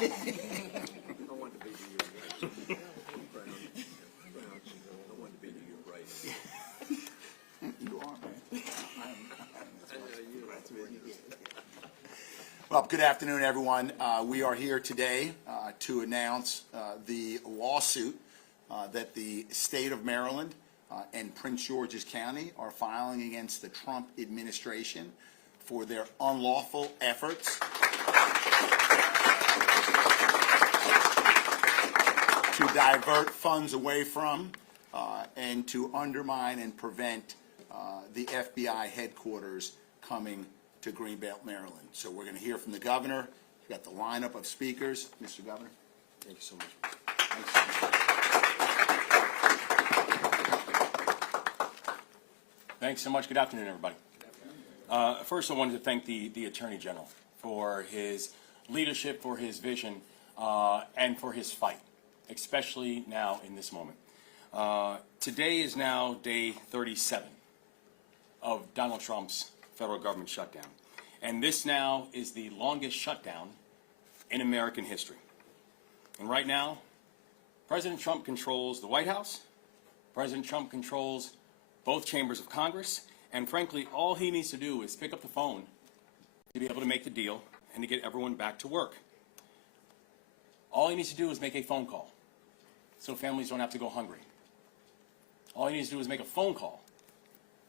want to be to your right. I want to be to your right. You are, man. Well, good afternoon, everyone. We are here today to announce the lawsuit that the state of Maryland and Prince George's County are filing against the Trump administration for their unlawful efforts to divert funds away from and to undermine and prevent the FBI headquarters coming to Greenbelt, Maryland. So we're going to hear from the governor. We've got the lineup of speakers. Mr. Governor. Thank you so much. Thanks so much. Good afternoon, everybody. First, I wanted to thank the Attorney General for his leadership, for his vision, and for his fight, especially now in this moment. Today is now day 37 of Donald Trump's federal government shutdown. And this now is the longest shutdown in American history. And right now, President Trump controls the White House, President Trump controls both chambers of Congress, and frankly, all he needs to do is pick up the phone to be able to make the deal and to get everyone back to work. All he needs to do is make a phone call so families don't have to go hungry. All he needs to do is make a phone call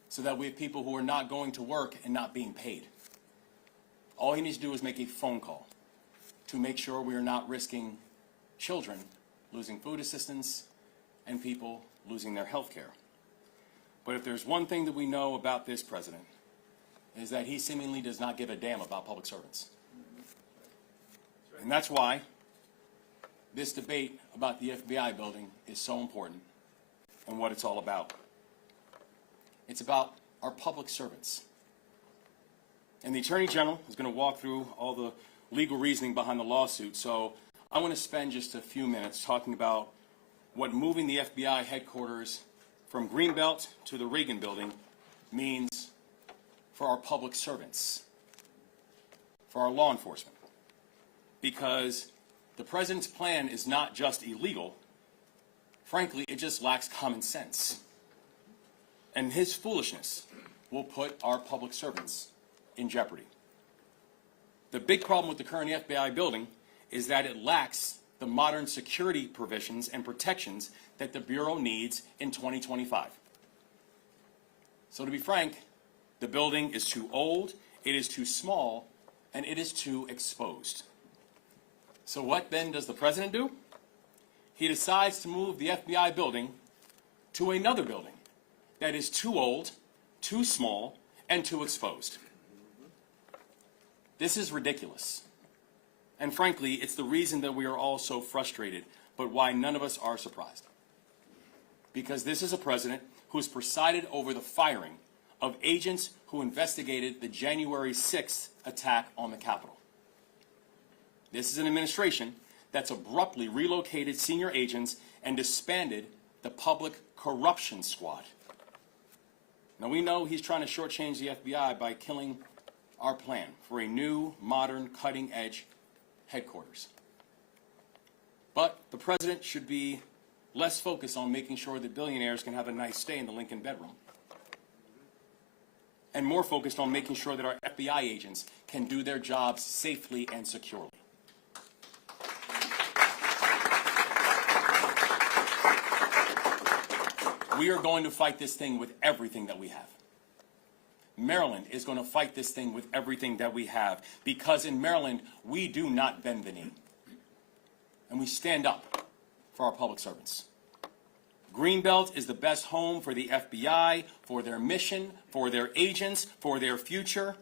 so that we have people who are not going to work and not being paid. All he needs to do is make a phone call to make sure we are not risking children losing food assistance and people losing their health care. But if there's one thing that we know about this president, is that he seemingly does not give a damn about public servants. And that's why this debate about the FBI building is so important and what it's all about. It's about our public servants. And the Attorney General is going to walk through all the legal reasoning behind the lawsuit. So I want to spend just a few minutes talking about what moving the FBI headquarters from Greenbelt to the Reagan building means for our public servants, for our law enforcement. Because the president's plan is not just illegal. Frankly, it just lacks common sense. And his foolishness will put our public servants in jeopardy. The big problem with the current FBI building is that it lacks the modern security provisions and protections that the Bureau needs in 2025. So to be frank, the building is too old, it is too small, and it is too exposed. So what then does the president do? He decides to move the FBI building to another building that is too old, too small, and too exposed. This is ridiculous. And frankly, it's the reason that we are all so frustrated, but why none of us are surprised. Because this is a president who has presided over the firing of agents who investigated the January 6th attack on the Capitol. This is an administration that's abruptly relocated senior agents and disbanded the Public Corruption Squad. Now we know he's trying to shortchange the FBI by killing our plan for a new, modern, cutting-edge headquarters. But the president should be less focused on making sure that billionaires can have a nice stay in the Lincoln bedroom, and more focused on making sure that our FBI agents can do their jobs safely and securely. We are going to fight this thing with everything that we have. Maryland is going to fight this thing with everything that we have, because in Maryland, we do not bend the knee. And we stand up for our public servants. Greenbelt is the best home for the FBI, for their mission, for their agents, for their future.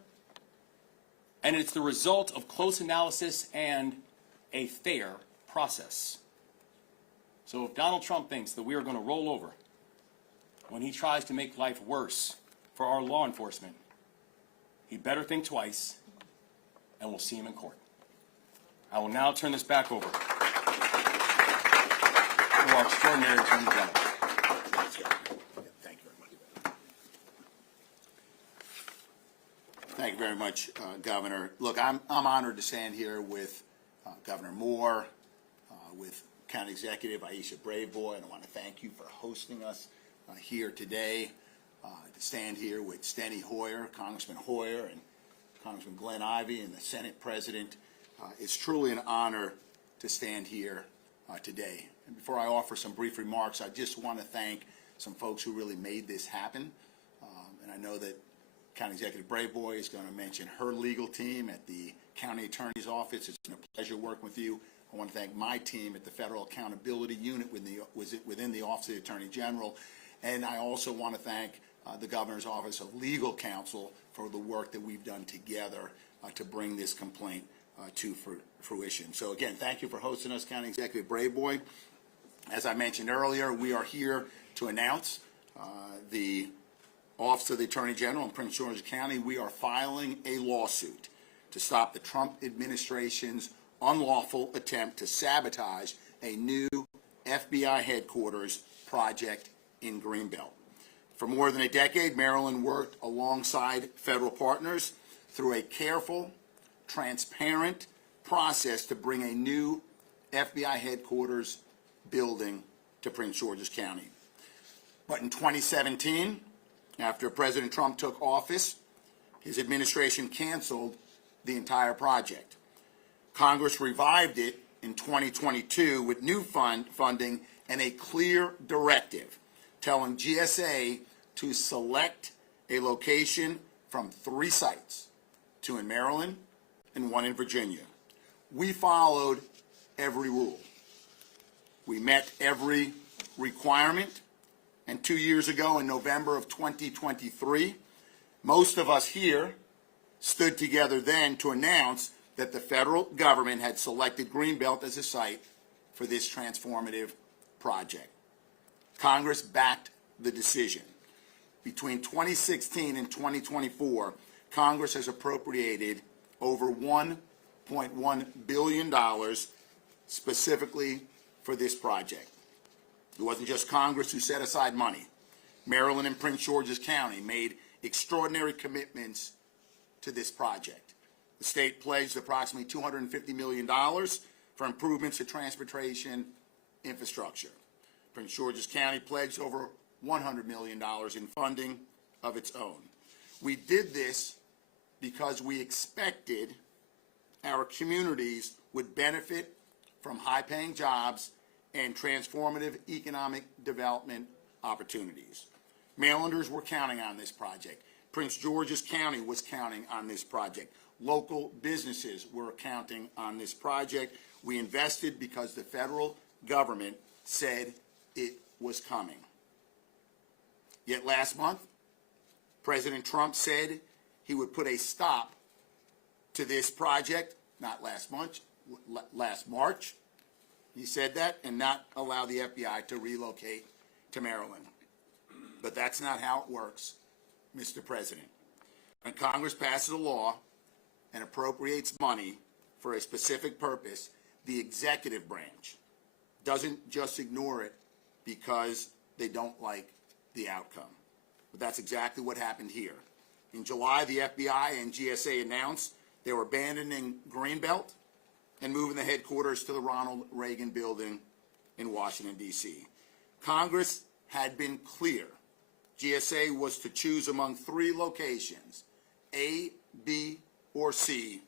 And it's the result of close analysis and a fair process. So if Donald Trump thinks that we are going to roll over when he tries to make life worse for our law enforcement, he better think twice, and we'll see him in court. I will now turn this back over to our extraordinary Attorney General. Thank you very much. Thank you very much, Governor. Look, I'm honored to stand here with Governor Moore, with County Executive Aisha Braveboy, and I want to thank you for hosting us here today, to stand here with Steny Hoyer, Congressman Hoyer, and Congressman Glenn Ivey, and the Senate President. It's truly an honor to stand here today. And before I offer some brief remarks, I just want to thank some folks who really made this happen. And I know that County Executive Braveboy is going to mention her legal team at the County Attorney's Office. It's been a pleasure working with you. I want to thank my team at the Federal Accountability Unit within the Office of the Attorney General. And I also want to thank the Governor's Office of Legal Counsel for the work that we've done together to bring this complaint to fruition. So again, thank you for hosting us, County Executive Braveboy. As I mentioned earlier, we are here to announce the Office of the Attorney General in Prince George's County. We are filing a lawsuit to stop the Trump administration's unlawful attempt to sabotage a new FBI headquarters project in Greenbelt. For more than a decade, Maryland worked alongside federal partners through a careful, transparent process to bring a new FBI headquarters building to Prince George's County. But in 2017, after President Trump took office, his administration canceled the entire project. Congress revived it in 2022 with new funding and a clear directive telling GSA to select a location from 3 sites, 2 in Maryland and 1 in Virginia. We followed every rule. We met every requirement. And 2 years ago, in November of 2023, most of us here stood together then to announce that the federal government had selected Greenbelt as a site for this transformative project. Congress backed the decision. Between 2016 and 2024, Congress has appropriated over $1.1 billion specifically for this project. It wasn't just Congress who set aside money. Maryland and Prince George's County made extraordinary commitments to this project. The state pledged approximately $250 million for improvements to transportation infrastructure. Prince George's County pledged over $100 million in funding of its own. We did this because we expected our communities would benefit from high-paying jobs and transformative economic development opportunities. Marylanders were counting on this project. Prince George's County was counting on this project. Local businesses were counting on this project. We invested because the federal government said it was coming. Yet last month, President Trump said he would put a stop to this project, not last month, last March. He said that, and not allow the FBI to relocate to Maryland. But that's not how it works, Mr. President. When Congress passes a law and appropriates money for a specific purpose, the executive branch doesn't just ignore it because they don't like the outcome. But that's exactly what happened here. In July, the FBI and GSA announced they were abandoning Greenbelt and moving the headquarters to the Ronald Reagan Building in Washington, D.C. Congress had been clear. GSA was to choose among 3 locations, A, B, or C,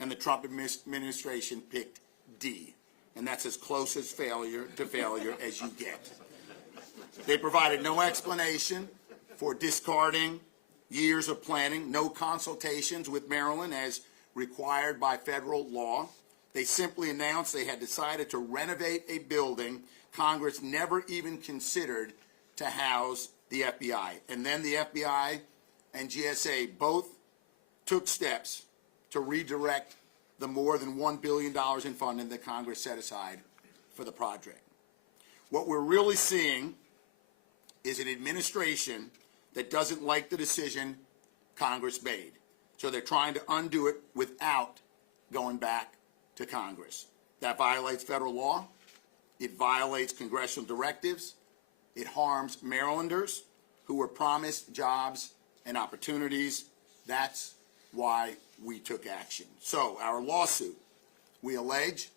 and the Trump administration picked D. And that's as close as failure as you get. They provided no explanation for discarding years of planning, no consultations with Maryland as required by federal law. They simply announced they had decided to renovate a building Congress never even considered to house the FBI. And then the FBI and GSA both took steps to redirect the more than $1 billion in funding that Congress set aside for the project. What we're really seeing is an administration that doesn't like the decision Congress made. So they're trying to undo it without going back to Congress. That violates federal law. It violates congressional directives. It harms Marylanders who were promised jobs and opportunities. That's why we took action. So our lawsuit We allege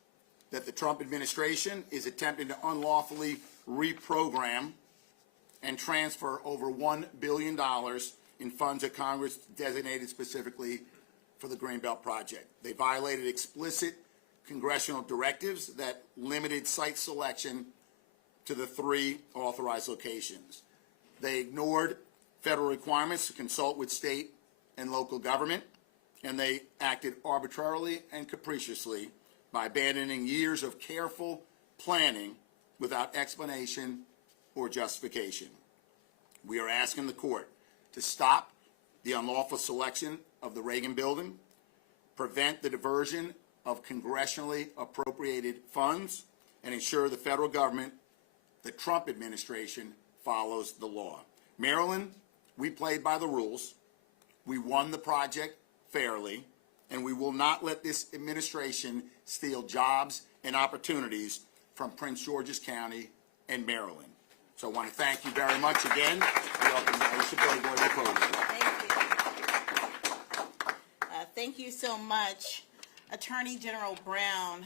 that the Trump administration is attempting to unlawfully reprogram and transfer over $1 billion in funds that Congress designated specifically for the Greenbelt project. They violated explicit congressional directives that limited site selection to the 3 authorized locations. They ignored federal requirements to consult with state and local government, and they acted arbitrarily and capriciously by abandoning years of careful planning without explanation or justification. We are asking the court to stop the unlawful selection of the Reagan building, prevent the diversion of congressionally appropriated funds, and ensure the federal government, the Trump administration, follows the law. Maryland, we played by the rules. We won the project fairly, and we will not let this administration steal jobs and opportunities from Prince George's County and Maryland. So I want to thank you very much again. Welcome Aisha, Braveboy, to the podium. Thank you so much, Attorney General Brown,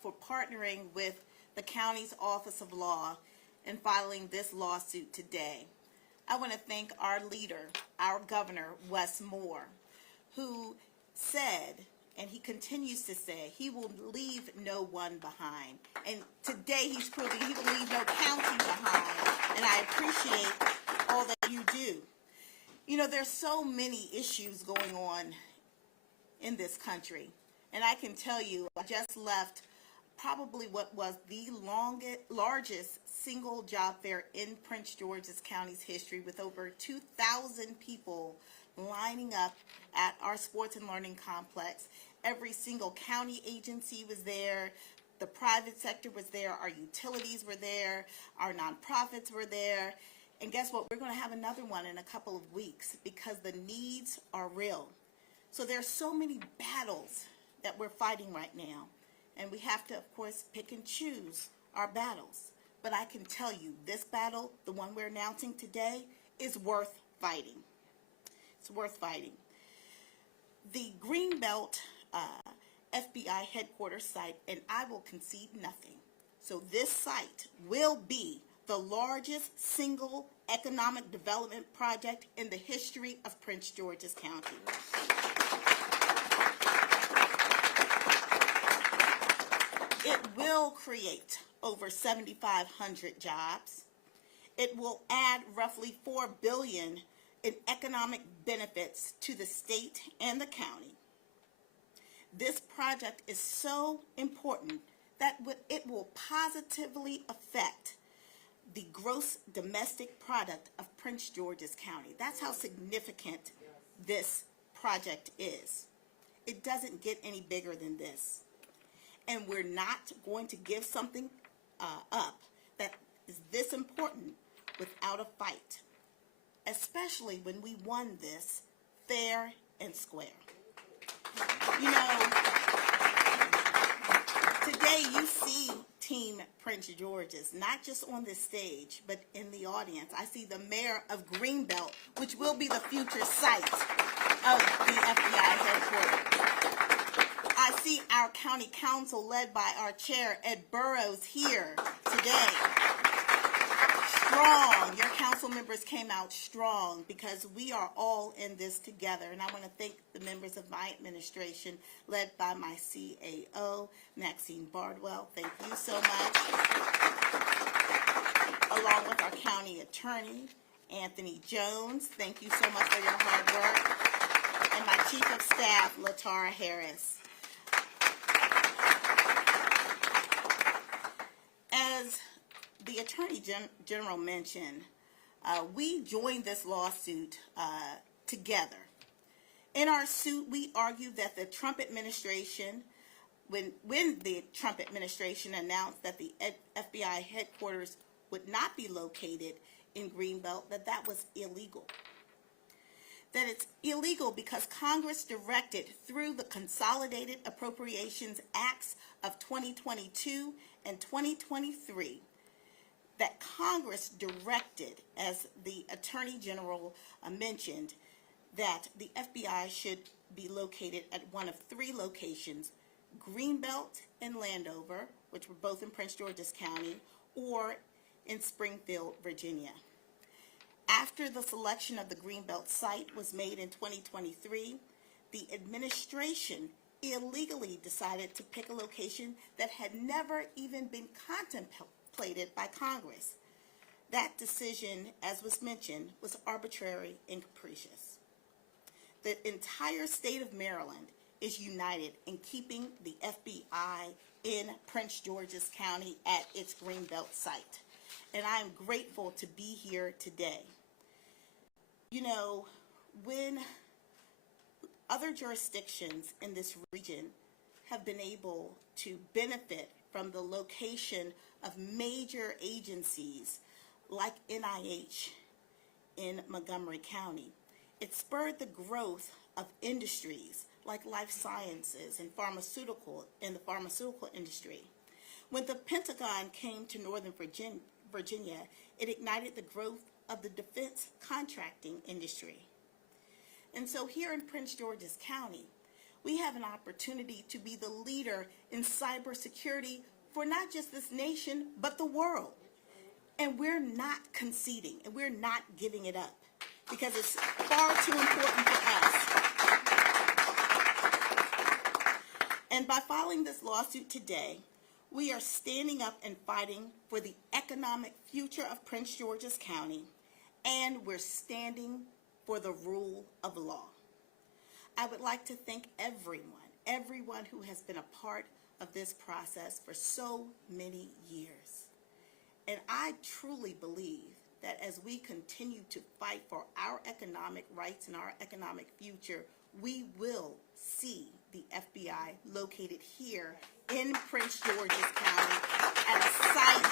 for partnering with the county's Office of Law in filing this lawsuit today. I want to thank our leader, our governor, Wes Moore, who said, and he continues to say, he will leave no one behind. And today he's proving he will leave no county behind, and I appreciate all that you do. You know, there's so many issues going on in this country, and I can tell you, I just left probably what was the largest single job fair in Prince George's County's history, with over 2,000 people lining up at our sports and learning complex. Every single county agency was there, the private sector was there, our utilities were there, our nonprofits were there, and guess what? We're going to have another one in a couple of weeks because the needs are real. So there's so many battles that we're fighting right now, and we have to, of course, pick and choose our battles. But I can tell you, this battle, the one we're announcing today, is worth fighting. It's worth fighting. The Greenbelt FBI headquarters site, and I will concede nothing. So this site will be the largest single economic development project in the history of Prince George's County. It will create over 7,500 jobs. It will add roughly $4 billion in economic benefits to the state and the county. This project is so important that it will positively affect the gross domestic product of Prince George's County. That's how significant this project is. It doesn't get any bigger than this. And we're not going to give something up that is this important without a fight, especially when we won this fair and square. You know, today you see Team Prince George's, not just on this stage, but in the audience. I see the mayor of Greenbelt, which will be the future site of the FBI headquarters. I see our county council led by our chair, Ed Burrows, here today. Strong. Your council members came out strong because we are all in this together. And I want to thank the members of my administration, led by my CAO, Maxine Bardwell. Thank you so much. Along with our county attorney, Anthony Jones. Thank you so much for your hard work. And my chief of staff, Latara Harris. As the Attorney General mentioned, we joined this lawsuit together. In our suit, we argued that the Trump administration, when the Trump administration announced that the FBI headquarters would not be located in Greenbelt, that was illegal. That it's illegal because Congress directed through the Consolidated Appropriations Acts of 2022 and 2023 that Congress directed, as the Attorney General mentioned, that the FBI should be located at one of 3 locations Greenbelt and Landover, which were both in Prince George's County, or in Springfield, Virginia. After the selection of the Greenbelt site was made in 2023, the administration illegally decided to pick a location that had never even been contemplated by Congress. That decision, as was mentioned, was arbitrary and capricious. The entire state of Maryland is united in keeping the FBI in Prince George's County at its Greenbelt site. And I am grateful to be here today. You know, when other jurisdictions in this region have been able to benefit from the location of major agencies like NIH in Montgomery County, it spurred the growth of industries like life sciences and the pharmaceutical industry. When the Pentagon came to Northern Virginia, it ignited the growth of the defense contracting industry. And so here in Prince George's County, we have an opportunity to be the leader in cybersecurity for not just this nation, but the world. And we're not conceding, and we're not giving it up, because it's far too important for us. And by filing this lawsuit today, we are standing up and fighting for the economic future of Prince George's County, and we're standing for the rule of law. I would like to thank everyone who has been a part of this process for so many years. And I truly believe that as we continue to fight for our economic rights and our economic future, we will see the FBI located here in Prince George's County at a site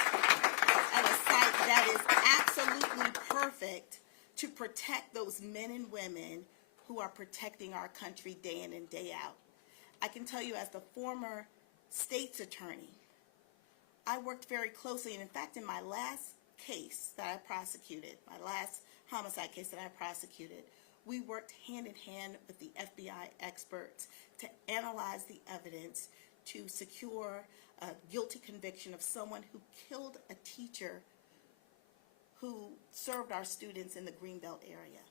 that is absolutely perfect to protect those men and women who are protecting our country day in and day out. I can tell you, as the former state's attorney, I worked very closely, and in fact, in my last case that I prosecuted, my last homicide case that I prosecuted, we worked hand in hand with the FBI experts to analyze the evidence to secure a guilty conviction of someone who killed a teacher who served our students in the Greenbelt area.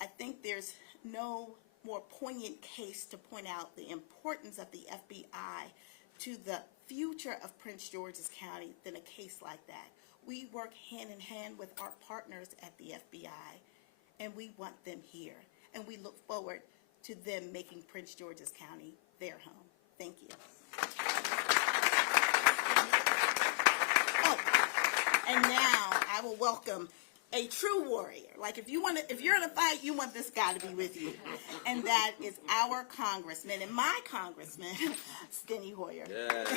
I think there's no more poignant case to point out the importance of the FBI to the future of Prince George's County than a case like that. We work hand in hand with our partners at the FBI, and we want them here. And we look forward to them making Prince George's County their home. Thank you. Oh, and now I will welcome a true warrior. Like if you're in a fight, you want this guy to be with you. And that is our congressman, and my congressman, Steny Hoyer. Yes.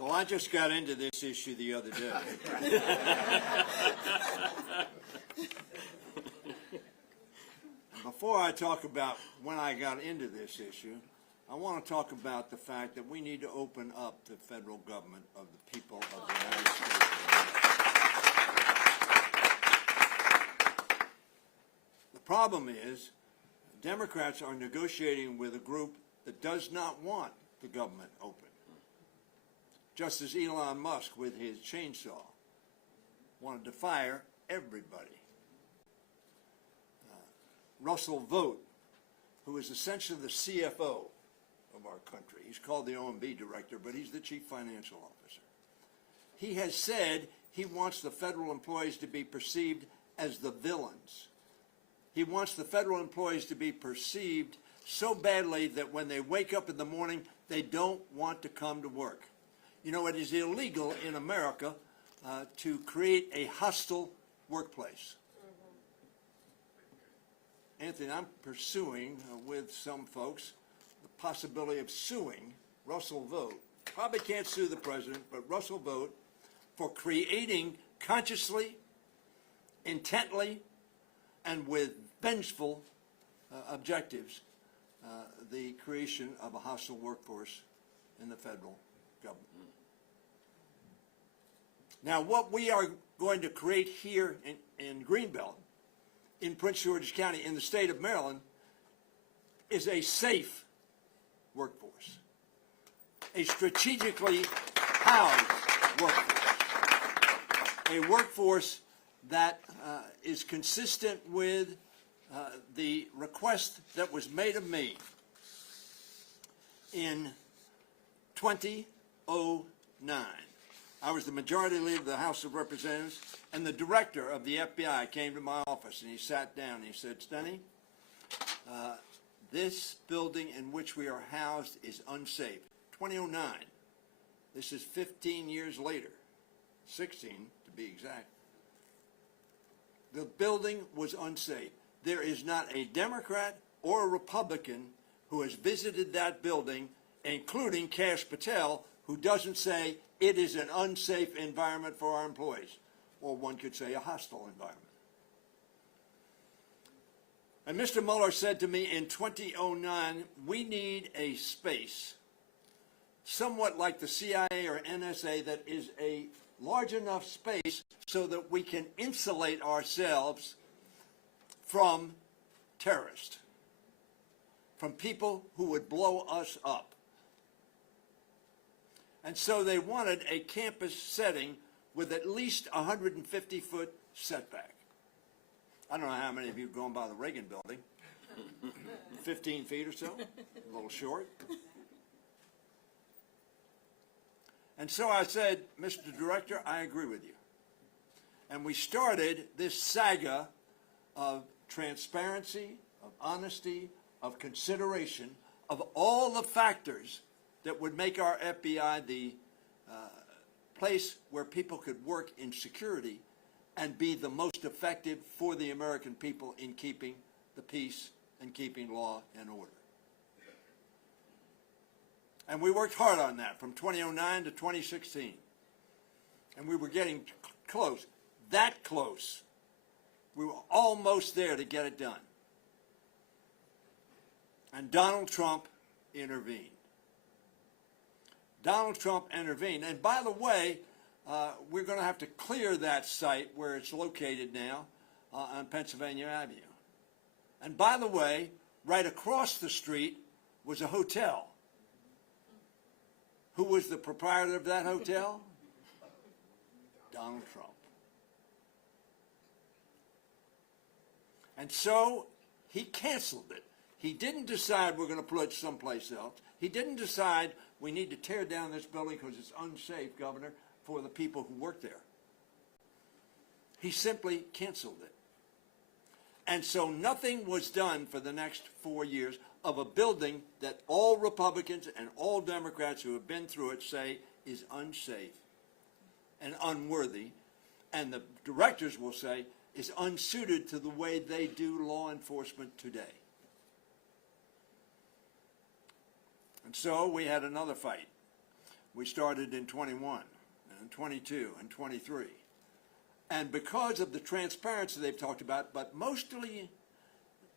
Well, I just got into this issue the other day. Before I talk about when I got into this issue, I want to talk about the fact that we need to open up the federal government of the people of the United States of America. The problem is, Democrats are negotiating with a group that does not want the government open. Just as Elon Musk with his chainsaw wanted to fire everybody. Russell Vogt, who is essentially the CFO of our country. He's called the OMB director, but he's the chief financial officer. He has said he wants the federal employees to be perceived as the villains. He wants the federal employees to be perceived so badly that when they wake up in the morning, they don't want to come to work. You know, it is illegal in America to create a hostile workplace. Anthony, I'm pursuing with some folks the possibility of suing Russell Vogt. Probably can't sue the president, but Russell Vogt for creating consciously, intently, and with vengeful objectives the creation of a hostile workforce in the federal government. Now, what we are going to create here in Greenbelt, in Prince George's County, in the state of Maryland, is a safe workforce, a strategically housed workforce, a workforce that is consistent with the request that was made of me in 2009. I was the majority leader of the House of Representatives, and the director of the FBI came to my office, and he sat down, and he said, Stenny, this building in which we are housed is unsafe. 2009. This is 15 years later, 16 to be exact. The building was unsafe. There is not a Democrat or a Republican who has visited that building, including Kash Patel, who doesn't say it is an unsafe environment for our employees, or one could say a hostile environment. And Mr. Mueller said to me in 2009, we need a space somewhat like the CIA or NSA that is a large enough space so that we can insulate ourselves from terrorists, from people who would blow us up. And so they wanted a campus setting with at least 150-foot setback. I don't know how many of you have gone by the Reagan building. 15 feet or so, a little short. And so I said, Mr. Director, I agree with you. And we started this saga of transparency, of honesty, of consideration, of all the factors that would make our FBI the place where people could work in security and be the most effective for the American people in keeping the peace and keeping law and order. And we worked hard on that from 2009 to 2016. And we were getting close, that close. We were almost there to get it done. And Donald Trump intervened. Donald Trump intervened. And by the way, we're going to have to clear that site where it's located now on Pennsylvania Avenue. And by the way, right across the street was a hotel. Who was the proprietor of that hotel? Donald Trump. And so he canceled it. He didn't decide we're going to put it someplace else. He didn't decide we need to tear down this building because it's unsafe, Governor, for the people who work there. He simply canceled it. And so nothing was done for the next 4 years of a building that all Republicans and all Democrats who have been through it say is unsafe and unworthy, and the directors will say is unsuited to the way they do law enforcement today. And so we had another fight. We started in 21 and 22 and 23. And because of the transparency they've talked about, but mostly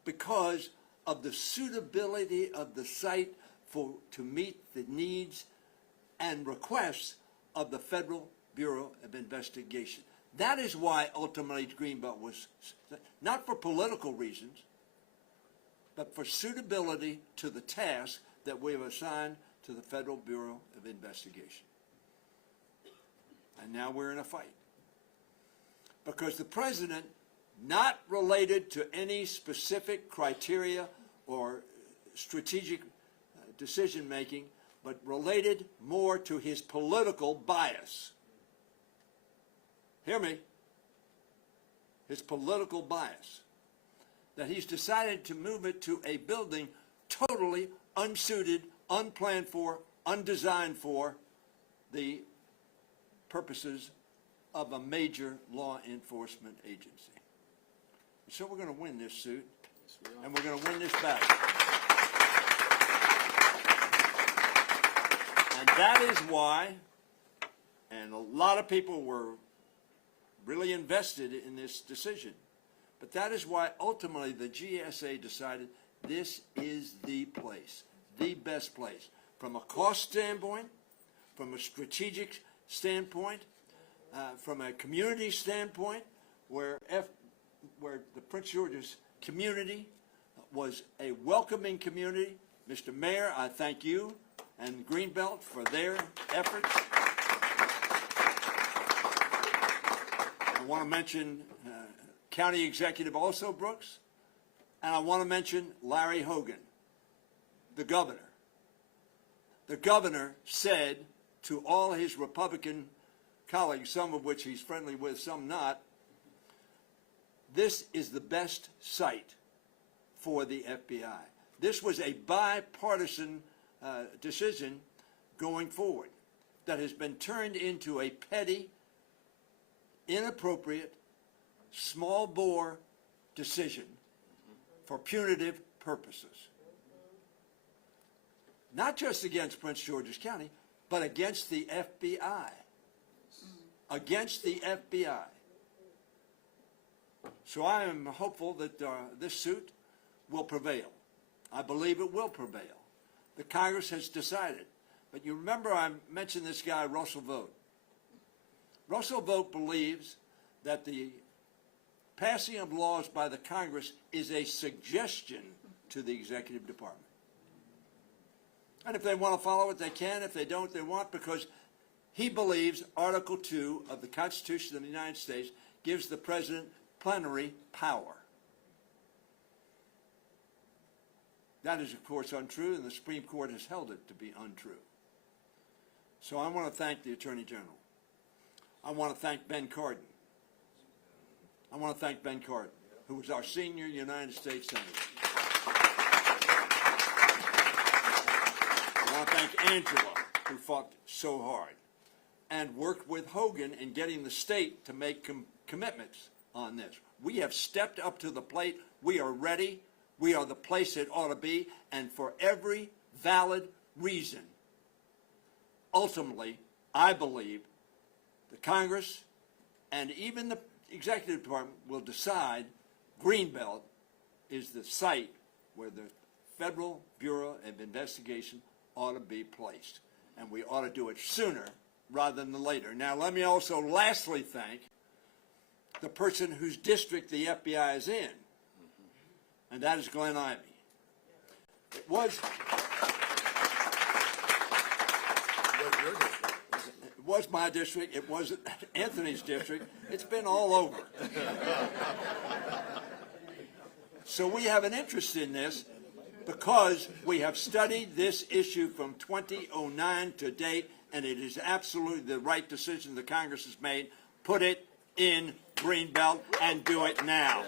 because of the suitability of the site to meet the needs and requests of the Federal Bureau of Investigation. That is why ultimately Greenbelt was, not for political reasons, but for suitability to the task that we have assigned to the Federal Bureau of Investigation. And now we're in a fight. Because the president, not related to any specific criteria or strategic decision-making, but related more to his political bias. Hear me? His political bias. That he's decided to move it to a building totally unsuited, unplanned for, undesigned for the purposes of a major law enforcement agency. So we're going to win this suit, and we're going to win this battle. And that is why, and a lot of people were really invested in this decision, but that is why ultimately the GSA decided this is the place, the best place, from a cost standpoint, from a strategic standpoint, from a community standpoint, where the Prince George's community was a welcoming community. Mr. Mayor, I thank you and Greenbelt for their efforts. I want to mention County Executive also Brooks, and I want to mention Larry Hogan, the governor. The governor said to all his Republican colleagues, some of which he's friendly with, some not, this is the best site for the FBI. This was a bipartisan decision going forward that has been turned into a petty, inappropriate, small bore decision for punitive purposes. Not just against Prince George's County, but against the FBI. Against the FBI. So I am hopeful that this suit will prevail. I believe it will prevail. The Congress has decided. But you remember I mentioned this guy, Russell Vogt. Russell Vogt believes that the passing of laws by the Congress is a suggestion to the executive department. And if they want to follow it, they can. If they don't, they won't, because he believes Article 2 of the Constitution of the United States gives the president plenary power. That is, of course, untrue, and the Supreme Court has held it to be untrue. So I want to thank the Attorney General. I want to thank Ben Cardin. I want to thank Ben Cardin, who was our senior United States Senator. I want to thank Angela, who fought so hard and worked with Hogan in getting the state to make commitments on this. We have stepped up to the plate. We are ready. We are the place it ought to be, and for every valid reason. Ultimately, I believe the Congress and even the Executive Department will decide Greenbelt is the site where the Federal Bureau of Investigation ought to be placed. And we ought to do it sooner rather than later. Now, let me also lastly thank the person whose district the FBI is in, and that is Glenn Ivey. It was my district. It was Anthony's district. It's been all over. So we have an interest in this because we have studied this issue from 2009 to date, and it is absolutely the right decision the Congress has made. Put it in Greenbelt and do it now.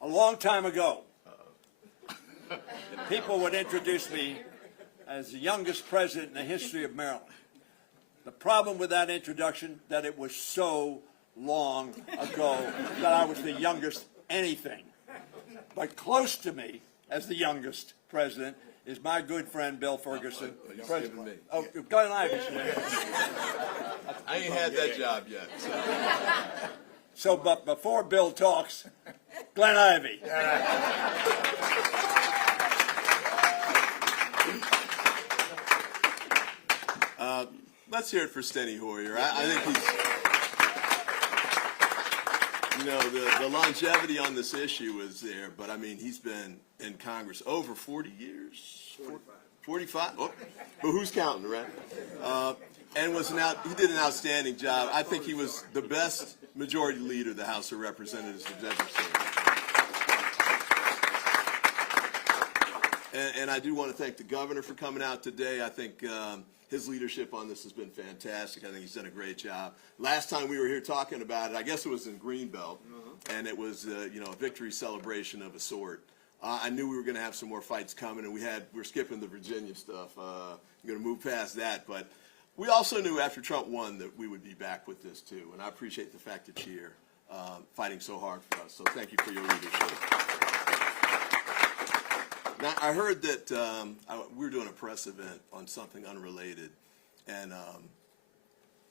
A long time ago, people would introduce me as the youngest president in the history of Maryland. The problem with that introduction, that it was so long ago that I was the youngest anything. But close to me as the youngest president is my good friend Bill Ferguson. President. Me. Oh, Glenn Ivey. I ain't had that job yet. So, but before Bill talks, Glenn Ivey. Let's hear it for Steny Hoyer. I think he's, you know, the longevity on this issue is there, but I mean, he's been in Congress over 40 years. 45? Oh, but who's counting, right? And he did an outstanding job. I think he was the best majority leader the House of Representatives has ever seen. And I do want to thank the governor for coming out today. I think his leadership on this has been fantastic. I think he's done a great job. Last time we were here talking about it, I guess it was in Greenbelt, and it was you know, a victory celebration of a sort. I knew we were going to have some more fights coming, and we're skipping the Virginia stuff. I'm going to move past that, but we also knew after Trump won that we would be back with this too, and I appreciate the fact that you're here fighting so hard for us. So thank you for your leadership. Now, I heard that we were doing a press event on something unrelated, and a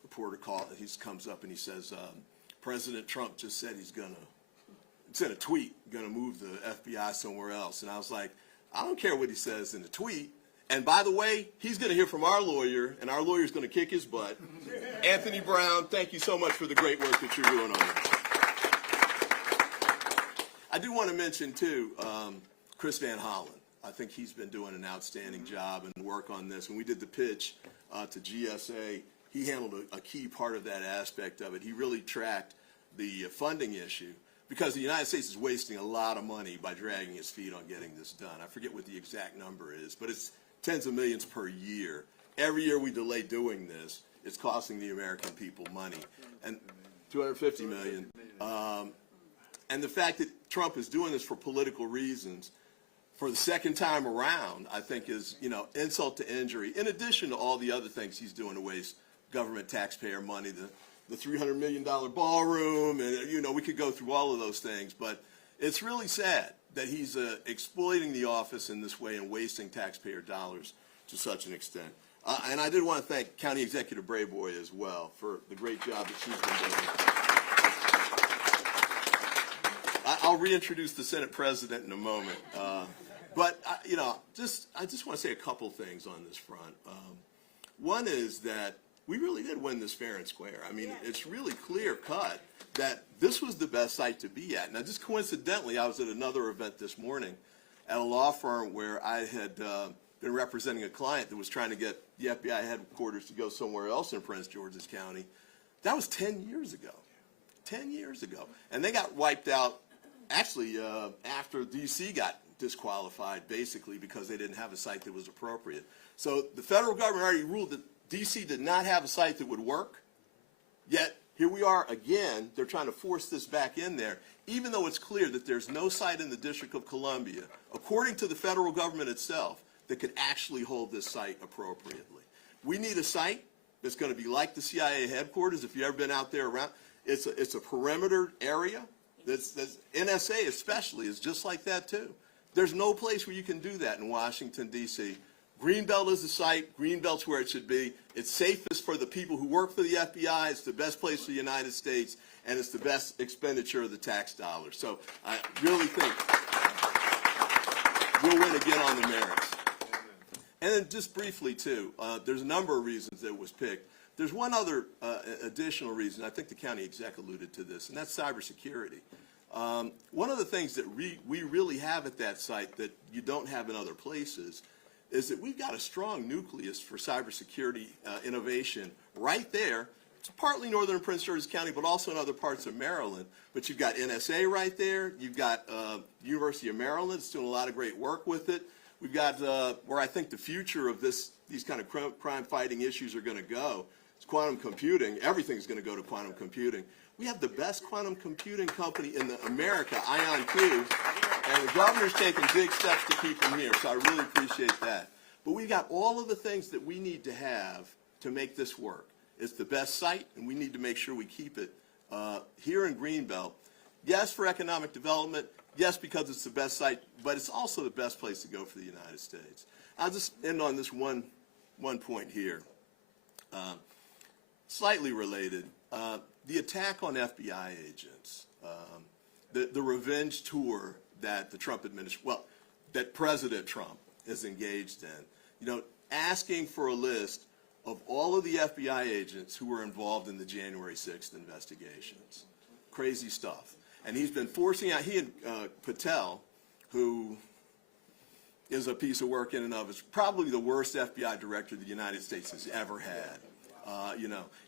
reporter comes up and he says, President Trump just said he's going to, it's in a tweet, going to move the FBI somewhere else. And I was like, I don't care what he says in a tweet. And by the way, he's going to hear from our lawyer, and our lawyer's going to kick his butt. Anthony Brown, thank you so much for the great work that you're doing on this. I do want to mention, too, Chris Van Hollen. I think he's been doing an outstanding job and work on this. When we did the pitch to GSA, he handled a key part of that aspect of it. He really tracked the funding issue because the United States is wasting a lot of money by dragging its feet on getting this done. I forget what the exact number is, but it's tens of millions per year. Every year we delay doing this, it's costing the American people money. And $250 million. And the fact that Trump is doing this for political reasons for the second time around, I think is, insult to injury, in addition to all the other things he's doing to waste government taxpayer money, the $300 million ballroom, and, we could go through all of those things. But it's really sad that he's exploiting the office in this way and wasting taxpayer dollars to such an extent. And I did want to thank County Executive Braveboy as well for the great job that she's been doing. I'll reintroduce the Senate President in a moment. But I just want to say a couple things on this front. One is that we really did win this fair and square. I mean, it's really clear cut that this was the best site to be at. Now, just coincidentally, I was at another event this morning at a law firm where I had been representing a client that was trying to get the FBI headquarters to go somewhere else in Prince George's County. That was 10 years ago. 10 years ago. And they got wiped out, actually, after D.C. got disqualified, basically, because they didn't have a site that was appropriate. So the federal government already ruled that D.C. did not have a site that would work, yet here we are again. They're trying to force this back in there, even though it's clear that there's no site in the District of Columbia, according to the federal government itself, that could actually hold this site appropriately. We need a site that's going to be like the CIA headquarters. If you've ever been out there around, it's a perimeter area. That's NSA especially is just like that too. There's no place where you can do that in Washington, D.C. Greenbelt is the site. Greenbelt's where it should be. It's safest for the people who work for the FBI. It's the best place for the United States, and it's the best expenditure of the tax dollars. So I really think we'll win again on the merits. And then just briefly, too, there's a number of reasons that it was picked. There's one other additional reason. I think the county exec alluded to this, and that's cybersecurity. One of the things that we really have at that site that you don't have in other places is that we've got a strong nucleus for cybersecurity innovation right there. It's partly northern Prince George's County, but also in other parts of Maryland. But you've got NSA right there. You've got University of Maryland. It's doing a lot of great work with it. We've got where I think the future of these kind of crime-fighting issues are going to go. It's quantum computing. Everything's going to go to quantum computing. We have the best quantum computing company in America, IonQ, and the governor's taking big steps to keep them here, so I really appreciate that. But we've got all of the things that we need to have to make this work. It's the best site, and we need to make sure we keep it here in Greenbelt. Yes, for economic development. Yes, because it's the best site, but it's also the best place to go for the United States. I'll just end on this one point here. Slightly related. The attack on FBI agents, the revenge tour that the Trump administration, that President Trump is engaged in, asking for a list of all of the FBI agents who were involved in the January 6th investigations. Crazy stuff. And he's been forcing out, he and Patel, who is a piece of work in and of, is probably the worst FBI director the United States has ever had.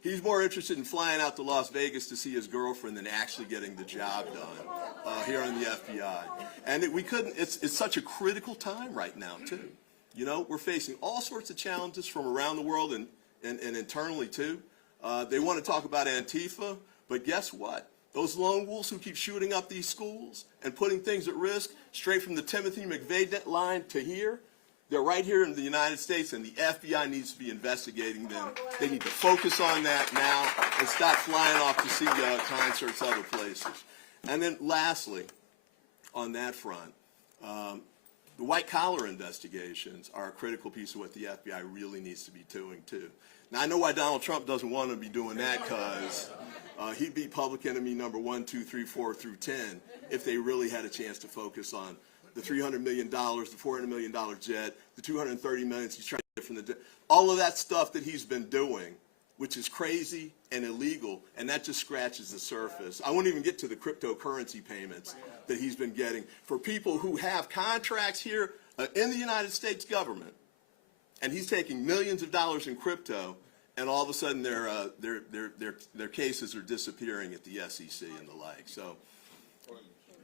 He's more interested in flying out to Las Vegas to see his girlfriend than actually getting the job done here in the FBI. And it's such a critical time right now, too. We're facing all sorts of challenges from around the world and internally, too. They want to talk about Antifa, but guess what? Those lone wolves who keep shooting up these schools and putting things at risk, straight from the Timothy McVeigh line to here, they're right here in the United States, and the FBI needs to be investigating them. They need to focus on that now and stop flying off to see concerts other places. And then lastly, on that front, the white-collar investigations are a critical piece of what the FBI really needs to be doing, too. Now, I know why Donald Trump doesn't want to be doing that, because he'd be public enemy number 1, 2, 3, 4 through 10 if they really had a chance to focus on the $300 million, the $400 million jet, the $230 million he's trying to get from the debt. All of that stuff that he's been doing, which is crazy and illegal, and that just scratches the surface. I won't even get to the cryptocurrency payments that he's been getting for people who have contracts here in the United States government, and he's taking millions of dollars in crypto, and all of a sudden their cases are disappearing at the SEC and the like. So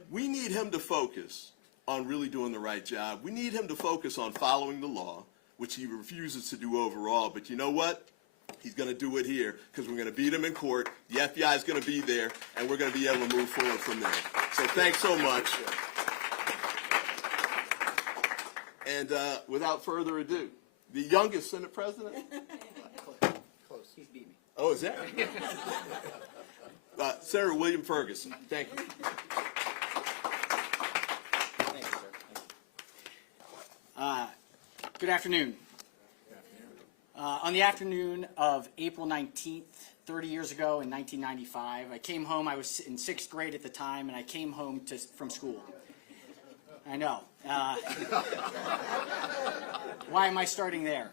we need him to focus on really doing the right job. We need him to focus on following the law, which he refuses to do overall. But you know what? He's going to do it here because we're going to beat him in court. The FBI is going to be there, and we're going to be able to move forward from there. So thanks so much. And without further ado, the youngest Senate President? Close. He's beat me. Oh, is that? Senator William Ferguson. Thank you. Thank you, sir. Good afternoon. On the afternoon of April 19th, 30 years ago in 1995, I came home. I was in 6th grade at the time, and I came home from school. I know. Why am I starting there?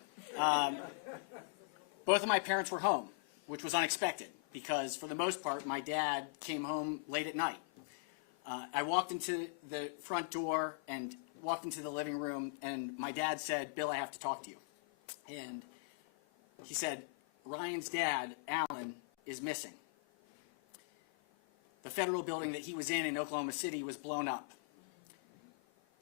Both of my parents were home, which was unexpected because, for the most part, my dad came home late at night. I walked into the front door and walked into the living room, and my dad said, "Bill, I have to talk to you." And he said, "Ryan's dad, Alan, is missing. The federal building that he was in Oklahoma City was blown up.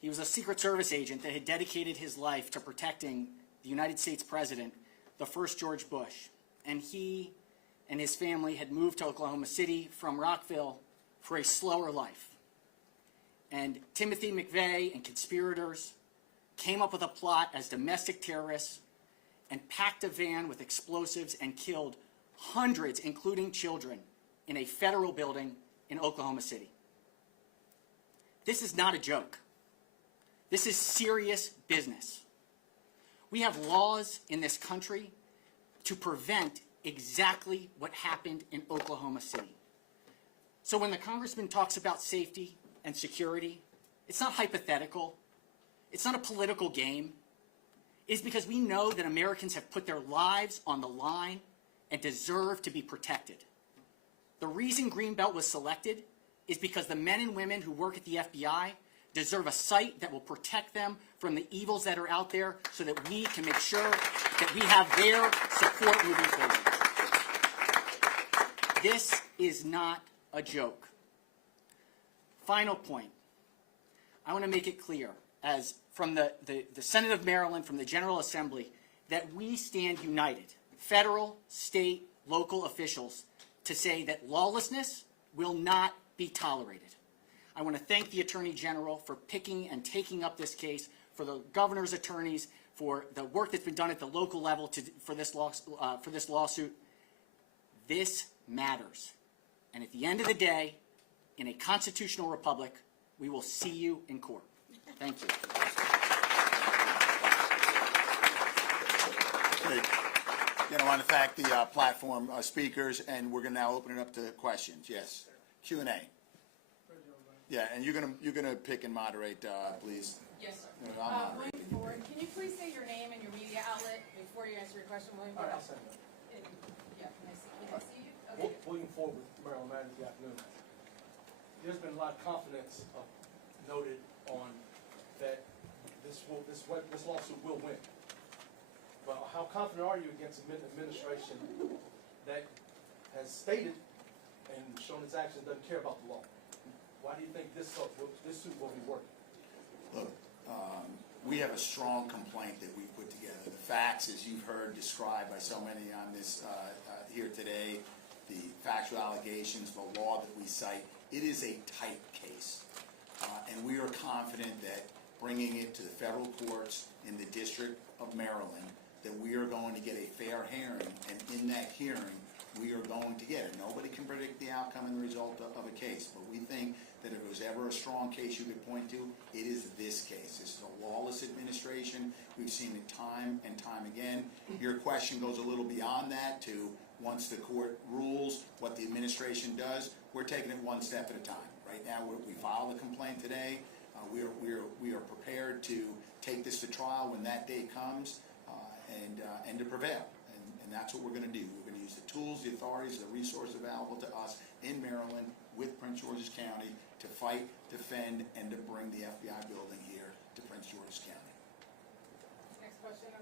He was a Secret Service agent that had dedicated his life to protecting the United States President, the first George Bush. And he and his family had moved to Oklahoma City from Rockville for a slower life. And Timothy McVeigh and conspirators came up with a plot as domestic terrorists and packed a van with explosives and killed hundreds, including children, in a federal building in Oklahoma City. This is not a joke. This is serious business. We have laws in this country to prevent exactly what happened in Oklahoma City. So when the congressman talks about safety and security, it's not hypothetical. It's not a political game. It's because we know that Americans have put their lives on the line and deserve to be protected. The reason Greenbelt was selected is because the men and women who work at the FBI deserve a site that will protect them from the evils that are out there so that we can make sure that we have their support moving forward. This is not a joke. Final point. I want to make it clear, as from the Senate of Maryland, from the General Assembly, that we stand united, federal, state, local officials, to say that lawlessness will not be tolerated. I want to thank the Attorney General for picking and taking up this case, for the governor's attorneys, for the work that's been done at the local level for this lawsuit. This matters. And at the end of the day, in a constitutional republic, we will see you in court. Thank you. Great. Again, I want to thank the platform speakers, and we're going to now open it up to questions. Yes, Q&A. Yeah, and you're gonna pick and moderate, please. Yes, sir. I'll William Ford, can you please say your name and your media outlet before you answer your question, William Ford? All right, I'll say that. Yeah, can I see you? Okay. William Ford with Maryland Matters this afternoon. There's been a lot of confidence noted on that this lawsuit will win. But how confident are you against an administration that has stated and shown its actions doesn't care about the law? Why do you think this suit will be working? Look, we have a strong complaint that we put together. The facts, as you've heard described by so many on this here today, the factual allegations, the law that we cite, it is a tight case. And we are confident that bringing it to the federal courts in the District of Maryland, that we are going to get a fair hearing, and in that hearing, we are going to get it. Nobody can predict the outcome and the result of a case, but we think that if there was ever a strong case you could point to, it is this case. This is a lawless administration. We've seen it time and time again. Your question goes a little beyond that to, once the court rules, what the administration does. We're taking it one step at a time. Right now, we filed a complaint today. We are prepared to take this to trial when that day comes, and to prevail. And that's what we're going to do. We're going to use the tools, the authorities, the resources available to us in Maryland with Prince George's County to fight, defend, and to bring the FBI building here to Prince George's County. Next question,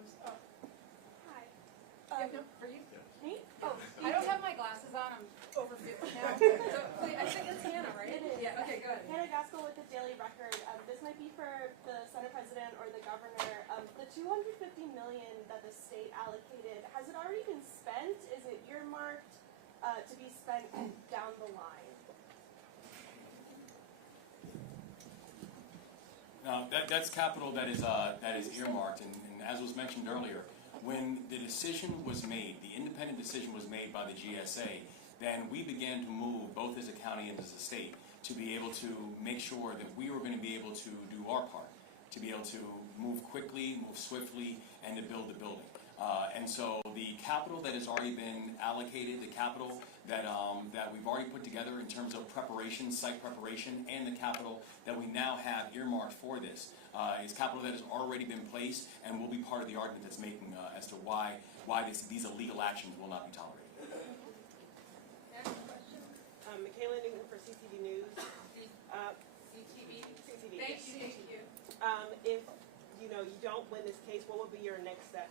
Hi. no, for you. Me? Oh, I don't have my glasses on, I'm over 50 now. So, please, I think it's Hannah, right? It is. Yeah, okay, good. Hannah Gaskell with the Daily Record. This might be for the Senate President or the Governor. The $250 million that the state allocated, has it already been spent? Is it earmarked to be spent down the line? Now, that's capital that is earmarked, and as was mentioned earlier, when the decision was made, the independent decision was made by the GSA, then we began to move, both as a county and as a state, to be able to make sure that we were going to be able to do our part, to be able to move quickly, move swiftly, and to build the building. And so the capital that has already been allocated, the capital that we've already put together in terms of preparation, site preparation, and the capital that we now have earmarked for this is capital that has already been placed and will be part of the argument that's making as to why these illegal actions will not be tolerated. Next question. Michaela Newton for CTV News. CTV. CTV. Thank you. If you don't win this case, what would be your next steps?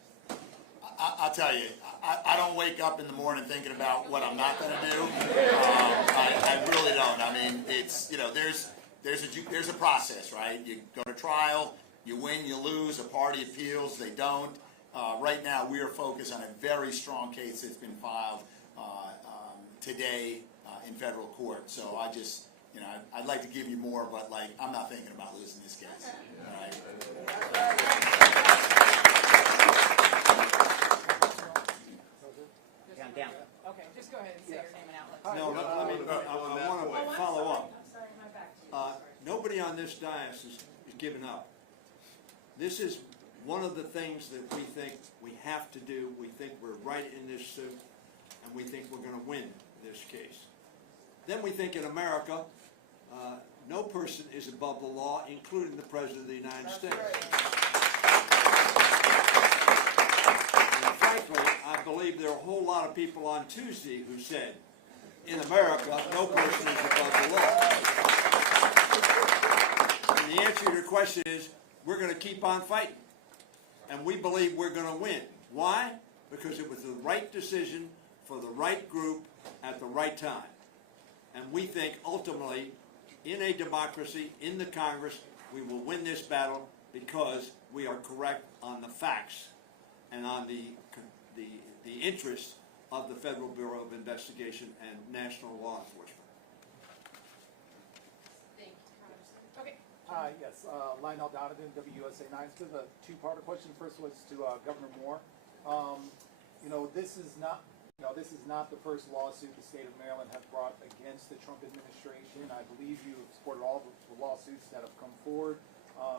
I'll tell you, I don't wake up in the morning thinking about what I'm not going to do. I really don't. I mean, it's, there's a process, right? You go to trial, you win, you lose, a party appeals, they don't. Right now, we are focused on a very strong case that's been filed today in federal court. So I just, I'd like to give you more, but I'm not thinking about losing this case. All right? Down. Okay, just go ahead and say your name and outlet. No, I want to follow up. I'm sorry, my back to you. Sorry. Nobody on this dais is giving up. This is one of the things that we think we have to do. We think we're right in this suit, and we think we're going to win this case. Then we think in America, no person is above the law, including the President of the United States. And frankly, I believe there are a whole lot of people on Tuesday who said, in America, no person is above the law. And the answer to your question is, we're going to keep on fighting. And we believe we're going to win. Why? Because it was the right decision for the right group at the right time. And we think ultimately, in a democracy, in the Congress, we will win this battle because we are correct on the facts and on the interests of the Federal Bureau of Investigation and national law enforcement. Thank you. Okay. Yes, Lionel Donovan, WUSA 9. It's a bit of a two-parter question. First was to Governor Moore. This is not the first lawsuit the state of Maryland has brought against the Trump administration. I believe you have supported all the lawsuits that have come forward.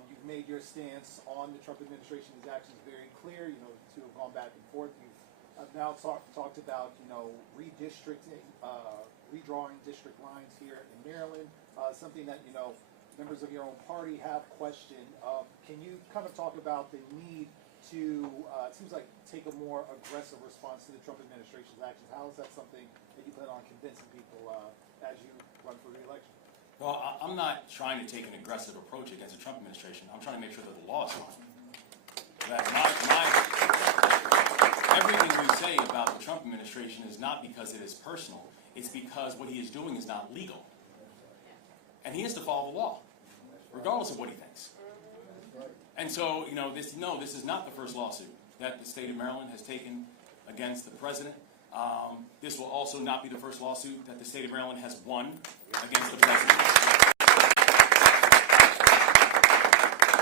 You've made your stance on the Trump administration's actions very clear. The two have gone back and forth. You've now talked about redistricting, redrawing district lines here in Maryland. Something that members of your own party have questioned. Can you kind of talk about the need to, it seems like, take a more aggressive response to the Trump administration's actions? How is that something that you plan on convincing people as you run for re-election? Well, I'm not trying to take an aggressive approach against the Trump administration. I'm trying to make sure that the law is followed. That everything we say about the Trump administration is not because it is personal. It's because what he is doing is not legal. And he has to follow the law, regardless of what he thinks. And so, this is not the first lawsuit that the state of Maryland has taken against the president. This will also not be the first lawsuit that the state of Maryland has won against the president.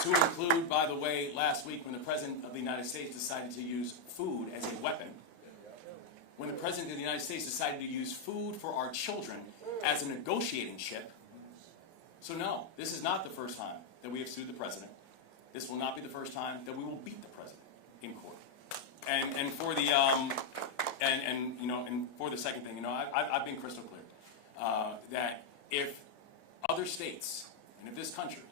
To include, by the way, last week when the President of the United States decided to use food as a weapon. When the President of the United States decided to use food for our children as a negotiating chip. So no, this is not the first time that we have sued the President. This will not be the first time that we will beat the President in court. And for the and for the second thing, I've been crystal clear that if other states and if this country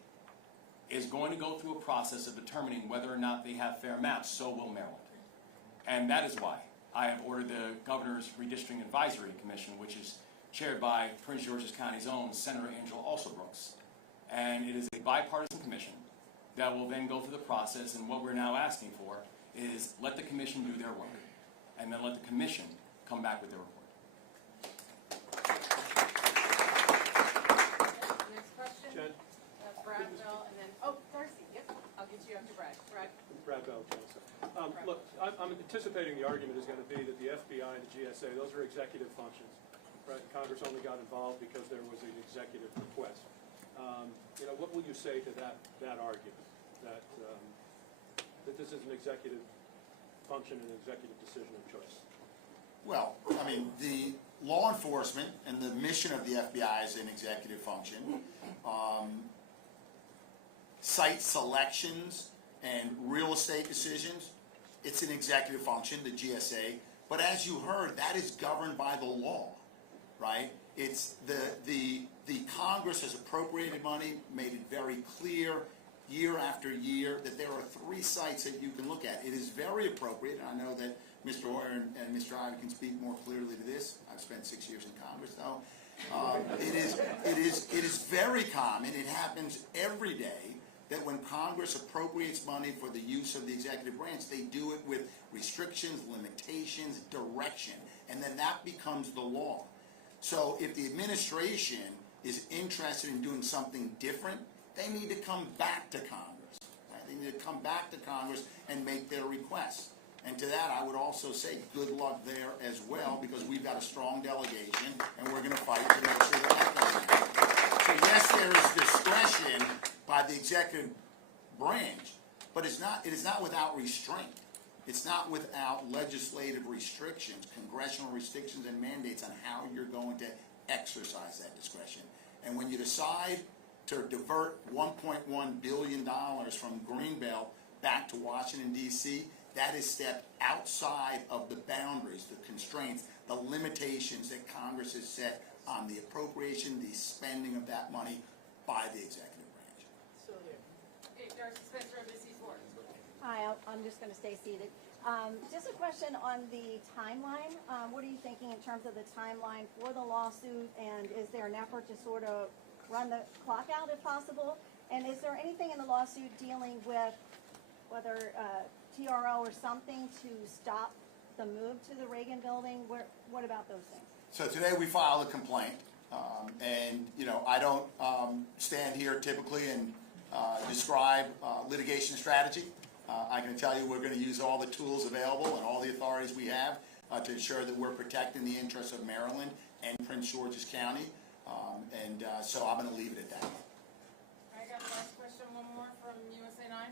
is going to go through a process of determining whether or not they have fair maps. So will Maryland. And that is why I have ordered the Governor's Redistricting Advisory Commission, which is chaired by Prince George's County's own Senator Angela Alsobrooks. And it is a bipartisan commission that will then go through the process, and what we're now asking for is let the commission do their work, and then let the commission come back with their report. Next question? Jen? That's Bradville, and then, oh, Darcy, yep, I'll get you after Brad. Brad? Braveboy, Joseph. Look, I'm anticipating the argument is going to be that the FBI and the GSA, those are executive functions, right? Congress only got involved because there was an executive request. What will you say to that argument, that this is an executive function and an executive decision of choice? Well, I mean, the law enforcement and the mission of the FBI is an executive function. Site selections and real estate decisions, it's an executive function, the GSA. But as you heard, that is governed by the law, right? It's the Congress has appropriated money, made it very clear year after year that there are 3 sites that you can look at. It is very appropriate. I know that Mr. Hoyer and Mr. Ivey can speak more clearly to this. I've spent 6 years in Congress, though. It is very common. It happens every day that when Congress appropriates money for the use of the executive branch, they do it with restrictions, limitations, direction, and then that becomes the law. So if the administration is interested in doing something different, they need to come back to Congress. Right? They need to come back to Congress and make their requests. And to that, I would also say good luck there as well, because we've got a strong delegation, and we're going to fight to make sure that happens. So yes, there is discretion by the executive branch, but it is not without restraint. It's not without legislative restrictions, congressional restrictions and mandates on how you're going to exercise that discretion. And when you decide to divert $1.1 billion from Greenbelt back to Washington, D.C., that is stepped outside of the boundaries, the constraints, the limitations that Congress has set on the appropriation, the spending of that money by the executive branch. Hey, Darcy Spencer of NBC Sports. Hi, I'm just going to stay seated. Just a question on the timeline. What are you thinking in terms of the timeline for the lawsuit, and is there an effort to sort of run the clock out if possible? And is there anything in the lawsuit dealing with whether TRO or something to stop the move to the Reagan building? What about those things? So today we filed a complaint, and I don't stand here typically and describe litigation strategy. I can tell you we're going to use all the tools available and all the authorities we have to ensure that we're protecting the interests of Maryland and Prince George's County, so I'm going to leave it at that. I got the last question, one more from USA 9.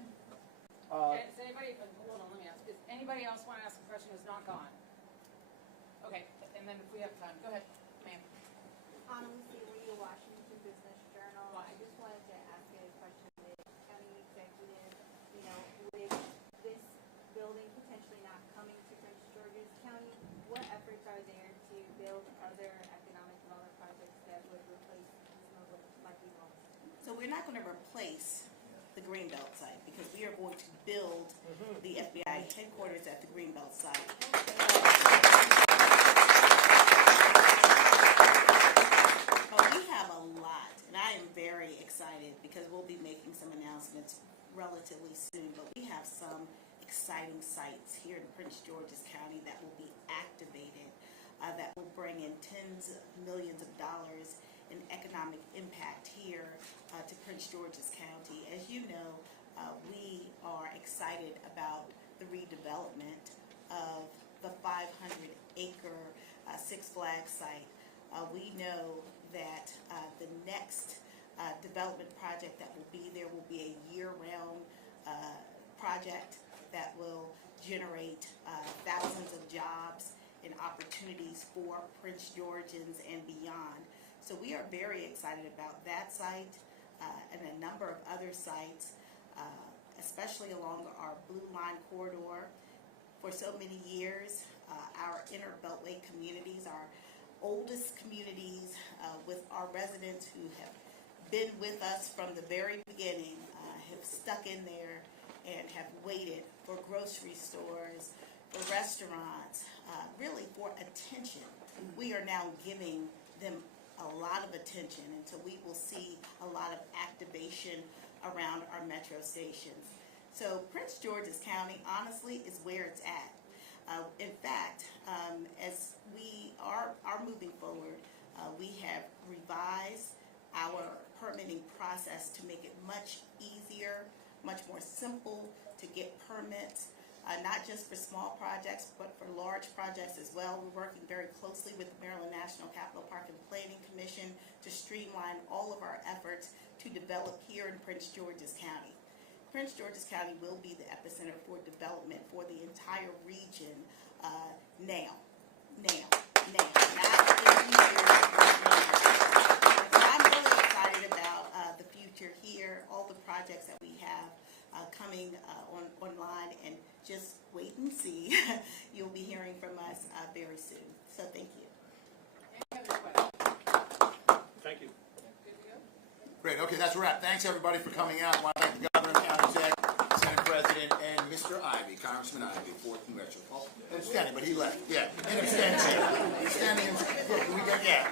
Okay, does anybody, hold on, let me ask, does anybody else want to ask a question who's not gone? Okay, and then if we have time, go ahead, ma'am. Lucy Lee, Washington Business Journal. Why? I just wanted to ask a question with county executive, with this building potentially not coming to Prince George's County, what efforts are there to build other economic development projects that would replace some of what might be lost? So we're not going to replace the Greenbelt site, because we are going to build the FBI headquarters at the Greenbelt site. But we have a lot, and I am very excited because we'll be making some announcements relatively soon, but we have some exciting sites here in Prince George's County that will be activated, that will bring in tens of millions of dollars in economic impact here to Prince George's County. As you know, we are excited about the redevelopment of the 500-acre Six Flags site. We know that the next development project that will be there will be a year-round project that will generate thousands of jobs and opportunities for Prince Georgians and beyond. So we are very excited about that site and a number of other sites, especially along our Blue Line corridor. For so many years, our inner Beltway communities, our oldest communities with our residents who have been with us from the very beginning, stuck in there and have waited for grocery stores, for restaurants, really for attention. We are now giving them a lot of attention, and so we will see a lot of activation around our metro stations. So Prince George's County, honestly, is where it's at. In fact, as we are moving forward, we have revised our permitting process to make it much easier, much more simple to get permits, not just for small projects, but for large projects as well. We're working very closely with the Maryland National Capital Park and Planning Commission to streamline all of our efforts to develop here in Prince George's County. Prince George's County will be the epicenter for development for the entire region now. Not in years, so I'm really excited about the future here, all the projects that we have coming online, and just wait and see. You'll be hearing from us very soon. So thank you. Any other questions? Thank you. Good to go? Great, okay, that's a wrap. Thanks, everybody, for coming out. I want to thank the Governor, County Exec, Senate President, and Mr. Ivey, Congressman Ivey, 4th Congressional. Oh, and standing, but he left. Yeah, in abstention. Standing, yeah.